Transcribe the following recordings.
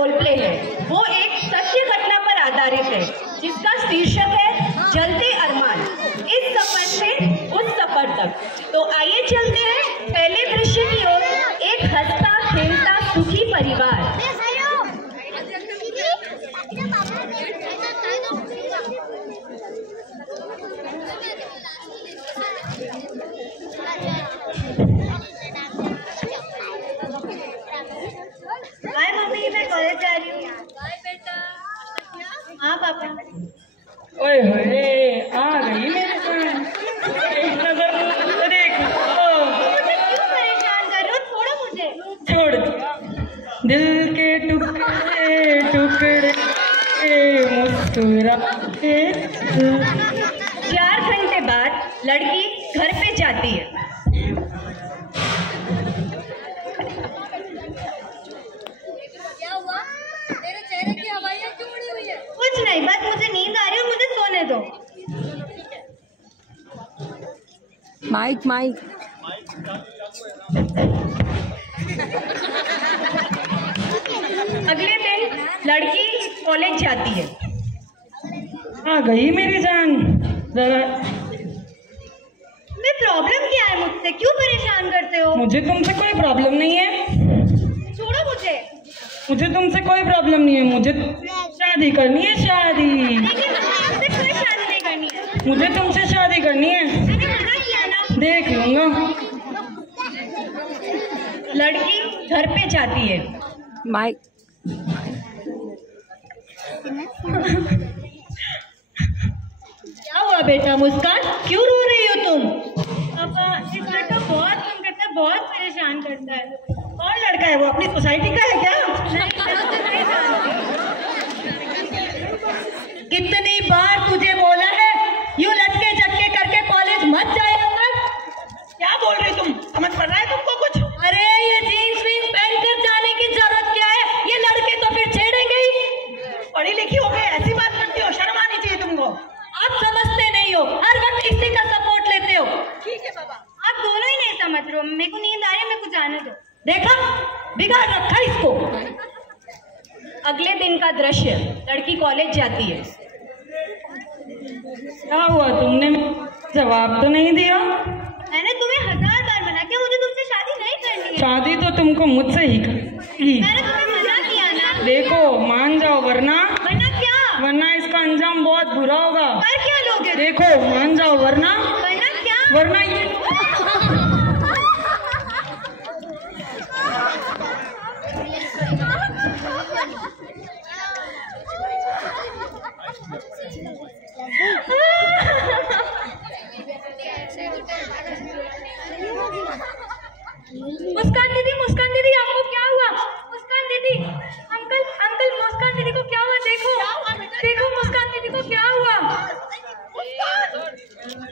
Role play है, वो एक सत्य घटना पर आधारित है जिसका शीर्षक है जलते अरमान, इस सफर से उस सफर तक। तो आइए चलते हैं पहले दृश्य की ओर। एक हंसता खेलता सुखी परिवार। हाय मम्मी, मैं कॉलेज जा रही हूँ। बाय बेटा। हाँ पापा। ओए होए, आ गई मेरे फ्रेंड। एक नजर देख। मुझे क्यों परेशान कर रहे हो? छोड़ो मुझे। छोड़ दिया। दिल के टुकड़े टुकड़े मुस्कुराते। 4 घंटे बाद लड़की घर पे जाती है। क्या हुआ? तेरे चेहरे की हवाइयाँ क्यों उड़ी हुई है? कुछ नहीं, बस मुझे नींद आ रही है, मुझे सोने दो। Mike Mike. अगले दिन लड़की कॉलेज जाती है। आ गई मेरी जान। जरा मैं प्रॉब्लम क्या है मुझसे? क्यों परेशान करते हो? मुझे तुमसे कोई प्रॉब्लम नहीं है। छोड़ो मुझे। मुझे तुमसे कोई प्रॉब्लम नहीं है। मुझे शादी करनी है, शादी। लेकिन मुझे आपसे कोई शादी नहीं करनी है। मुझे तुमसे शादी करनी है। मैंने मना किया ना। देख लूंगा। लड़की घर पे जाती है। माइक। क्या हुआ बेटा मुस्कान, क्यों रो रही हो तुम? पापा, एक लड़का बहुत तंग करता है, बहुत परेशान करता है। कौन लड़का है वो? अपनी सोसाइटी का है क्या? नहीं, मैं उसे नहीं जानती। कितनी बार तुझे बोला है यूं लटके झटके करके कॉलेज मत जाया कर। क्या बोल रही तुम? समझ पड़ रहा है तुमको कुछ? अरे ये जीन्स वीन्स पहन कर जाने की जरूरत क्या है? ये लड़के तो फिर छेड़ेंगे ही। पढ़ी लिखी हो गई, ऐसी बात करती हो? शर्म आनी चाहिए तुमको। आप समझते नहीं हो, हर वक्त इसी का सपोर्ट लेते हो। ठीक है बाबा। आप दोनों ही नहीं समझ रहे हो। मेरे को नींद आ रही है, मेरे को जाने दो। देखा, बिगाड़ रखा इसको। अगले दिन का दृश्य, लड़की कॉलेज जाती है। क्या हुआ? तुमने जवाब तो नहीं दिया। मैंने तुम्हें 1000 बार मना किया, मुझे तुमसे शादी नहीं करनी है। शादी तो तुमको मुझसे ही करनी। मैंने तुम्हें मना किया ना। देखो, मान जाओ वरना वरना इसका अंजाम बहुत बुरा होगा। पर क्या लोगे? देखो, मान जाओ वरना वरना ये मुस्कान दीदी, आपको क्या हुआ? मुस्कान दीदी, अंकल मुस्कान दीदी को क्या हुआ? देखो मुस्कान दीदी को क्या हुआ?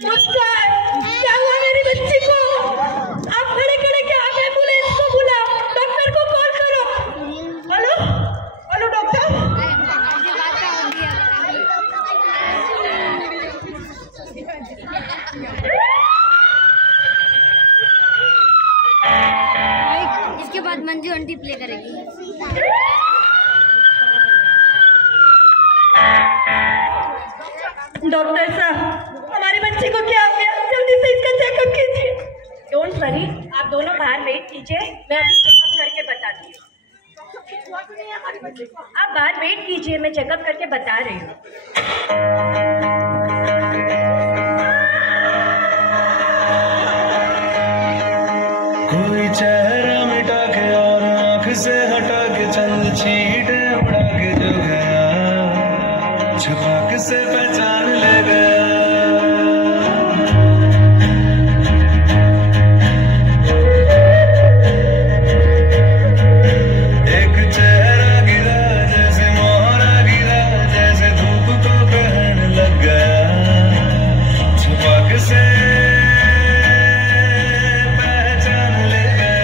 मुस्कान, क्या हुआ मेरी बच्ची को? आप खड़े क्या? आप एम्बुलेंस को बुलाओ, डॉक्टर को कॉल करो। Hello doctor. इसके बाद मंजू आंटी प्ले करेगी। डॉक्टर साहब, हमारी बच्ची को क्या हो गया? जल्दी से इसका चेकअप कीजिए। डोंट वरी, आप दोनों बाहर वेट कीजिए, मैं अभी चेकअप करके बताती हूँ। आप बाहर वेट कीजिए, मैं चेकअप करके बता रही हूँ। कोई चेहरा मिटा के और आँख से हटा के चंद छींटे उड़ा के जो गया, छपाक से पहचान ले गया। एक चेहरा गिरा जैसे मोहरा गिरा, जैसे धूप को ग्रहण लग गया, छपाक से पहचान ले गया।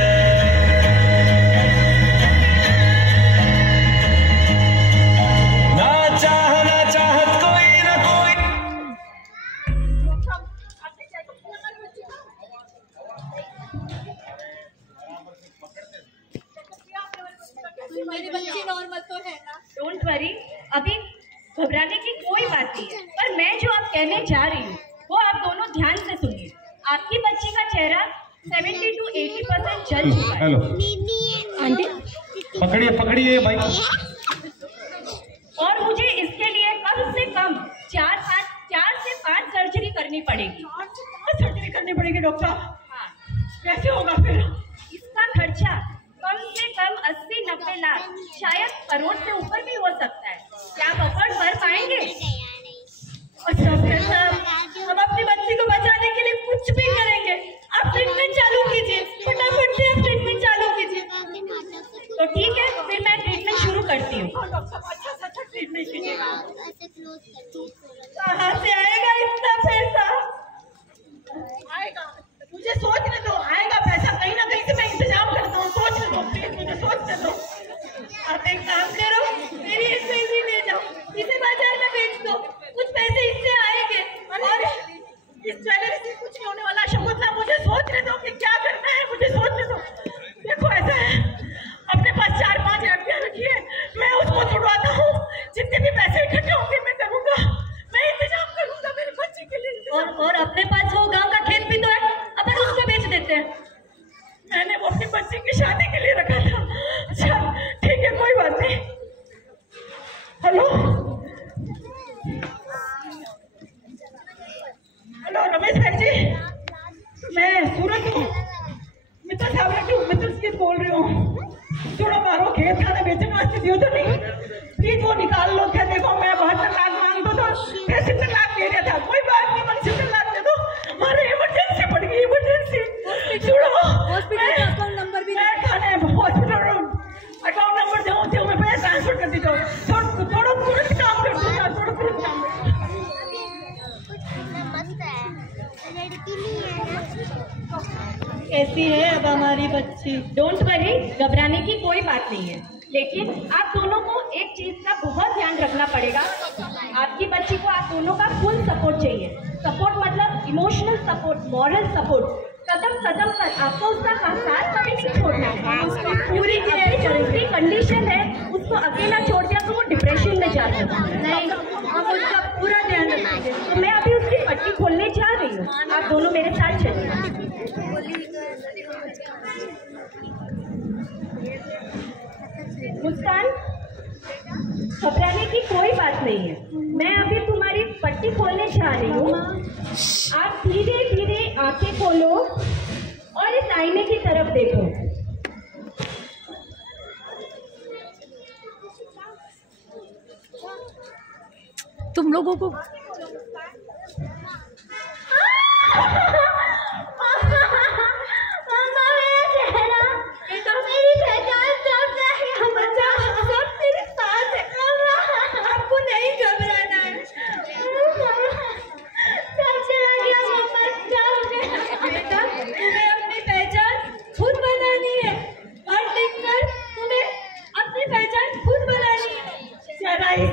नॉर्मल तो है ना। डोंट वरी, अभी घबराने की कोई बात नहीं है। पर मैं जो अब कहने जा रही हूँ वो आप दोनों ध्यान से सुनिए। आपकी बच्ची का चेहरा 70 to 80% जल चुका है। हेलो आंटी पकड़िए भाई। और मुझे इसके लिए कम से कम 4 से 5 सर्जरी करनी पड़ेगी। सर्जरी करनी पड़ेगी डॉक्टर? हाँ, कैसे होगा फिर? इसका खर्चा कम से कम 80-90 लाख, शायद करोड़ से ऊपर भी हो सकता है। क्या आप अफोर्ड कर पाएंगे? अच्छा साहब, हम अपनी बच्ची को बचाने के लिए कुछ भी करेंगे। आप ट्रीटमेंट चालू कीजिए, फटाफट से आप ट्रीटमेंट चालू कीजिए। तो ठीक है, फिर मैं ट्रीटमेंट शुरू करती हूँ। अच्छा से अच्छा ट्रीटमेंट कीजिएगा। कहाँ से आएगा इतना पैसा? आएगा, मुझे सोचने दो। आएगा पैसा, कहीं ना कहीं से मैं इंतजाम करता हूँ। सोचने दो प्लीज, मुझे सोचने दो। आप एक काम करो, मेरी एक ज्वेलरी ले जाओ, इसे बाजार में बेच दो, कुछ पैसे इससे आएंगे। और इस ज्वेलरी से कुछ नहीं होने वाला। शकुंतला, मुझे सोचने दो कि क्या करना है, मुझे सोचने दो। देखो ऐसा है, अपने पास 4-5 लड़कियां रखी है, मैं उसको छुड़वाता हूँ। जितने भी पैसे इकट्ठे होंगे मैं करूँगा, मैं इंतजाम करूँगा मेरी बच्ची के लिए। और अपने पास वो गाँव का खेत भी तो है, अपन उसको बेच देते हैं। मैंने वो अपनी बच्ची की शादी के लिए रखा था। अच्छा ठीक है, कोई बात नहीं। हेलो रमेश भाई जी, मैं सूरज हूँ, मित्र साहब बोल रही हूँ। थोड़ा मारो खेत खाना बेचने वास्ते दियो तो नहीं, प्लीज वो निकाल लो। क्या देखो, मैं 72 लाख मांग दो तो 70 लाख दे रहा था। कोई बात नहीं, मुझे 70 लाख दे दो। हमारे इमरजेंसी पड़ गई, इमरजेंसी। छोड़ो, हॉस्पिटल का अकाउंट नंबर भी खाने हॉस्पिटल अकाउंट नंबर दो, मैं पैसा ट्रांसफर कर दीजिए। थोड़ा तुरंत काम कर दूंगा, थोड़ा तुरंत काम कर। कैसी है अब हमारी बच्ची? डोंट वरी, घबराने की कोई बात नहीं है। लेकिन आप दोनों को एक चीज का बहुत ध्यान रखना पड़ेगा। आपकी बच्ची को आप दोनों का फुल सपोर्ट चाहिए। सपोर्ट मतलब इमोशनल सपोर्ट, मॉरल सपोर्ट। कदम कदम पर आपको उसका साथ कभी नहीं छोड़ना है। पूरी जो उसकी कंडीशन है उसको अकेला छोड़ दिया तो वो डिप्रेशन में जा सकता है। नहीं, हम उसका पूरा ध्यान रखेंगे। तो मैं अभी उसकी पट्टी खोलने जा रही हूँ, आप दोनों मेरे साथ चलिए। मुस्कान, घबराने की कोई बात नहीं है। मैं अभी तुम्हारी पट्टी खोलने जा रही हूँ। आप धीरे धीरे आंखें खोलो और इस आईने की तरफ देखो। तुम लोगों को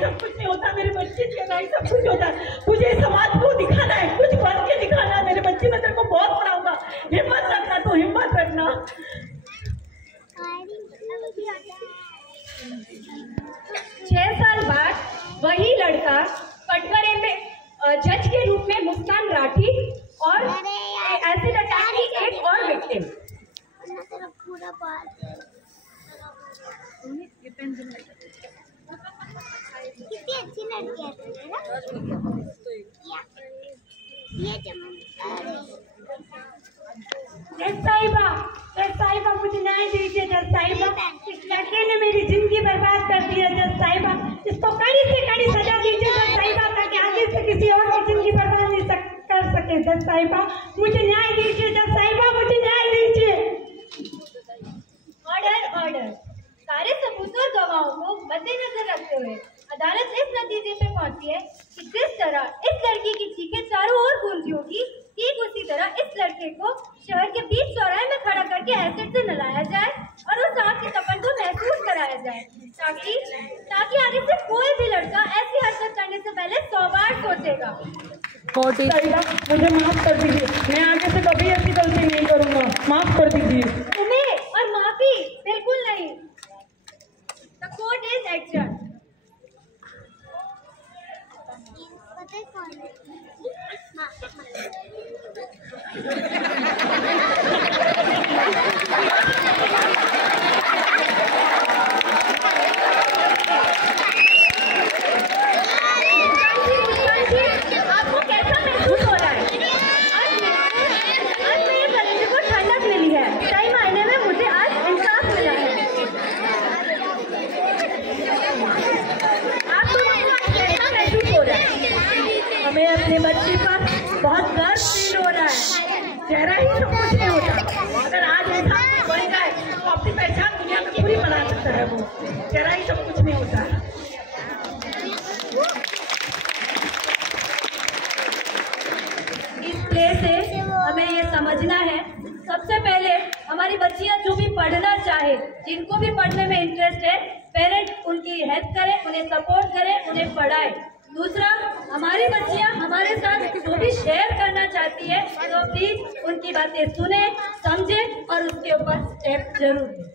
सब कुछ नहीं होता मेरे बच्चे के, सब कुछ होता है। मुझे समाज को दिखाना है, कुछ बन के दिखाना है। मेरे बच्चे मैं तेरे को बहुत पढ़ाऊंगा, हिम्मत रखना, तो हिम्मत रखना। 6 साल बाद वही लड़का कटघरे में जज के रूप में मुस्कान राठी और एसिड अटैक की एक और विक्टिम। कितनी अच्छी लड़की है जज साहिबा, मुझे न्याय दीजिए जज साहिबा। इस लड़के ने मेरी जिंदगी बर्बाद कर दी है जज साहिबा। इसको कड़ी से कड़ी सजा दीजिए जज साहिबा, ताकि आगे से किसी और की जिंदगी बर्बाद नहीं कर सके जज साहिबा। मुझे न्याय दीजिए जज साहिबा, मुझे न्याय दीजिए। Order order. सारे सबूत और गवाहों को मद्देनजर रखते हुए अदालत इस नतीजे पे पहुंची है कि जिस तरह इस लड़की की चीखें चारों ओर गूंजी होगी, ठीक उसी तरह इस लड़के को शहर के बीच चौराहे में खड़ा करके एसिड से नलाया जाए और उस आग की तपन को महसूस कराया जाए, ताकि आगे से कोई भी लड़का ऐसी हरकत करने से पहले 100 बार सोचेगा। मुझे माफ कर दीजिए, मैं आगे से कभी ऐसी गलती नहीं करूँगा, माफ कर दीजिए। तुम्हें और माफी बिल्कुल नहीं। The court is lecture. आपको कैसा महसूस हो रहा है? आज मेरे कलेजे को ठंडक मिली है। सही मायने में मुझे आज इंसाफ मिला है। आप दोनों को आज कैसा महसूस हो रहा है? हमें अपने बच्चे पर बहुत गर्व फील हो रहा है। चेहरा ही सब कुछ नहीं होता। अगर आज ऐसा बन जाए तो अपनी पहचान दुनिया में पूरी बना सकता है। वो चेहरा ही सब कुछ नहीं होता। इस प्ले से हमें ये समझना है, सबसे पहले हमारी बच्चियां जो भी पढ़ना चाहे, जिनको भी पढ़ने में इंटरेस्ट है, पेरेंट्स उनकी हेल्प करें, उन्हें सपोर्ट करें, उन्हें पढ़ाएं। दूसरा, हमारी बच्चियां हमारे साथ जो भी शेयर करना चाहती है तो प्लीज उनकी बातें सुने, समझे और उसके ऊपर स्टेप जरूर लें।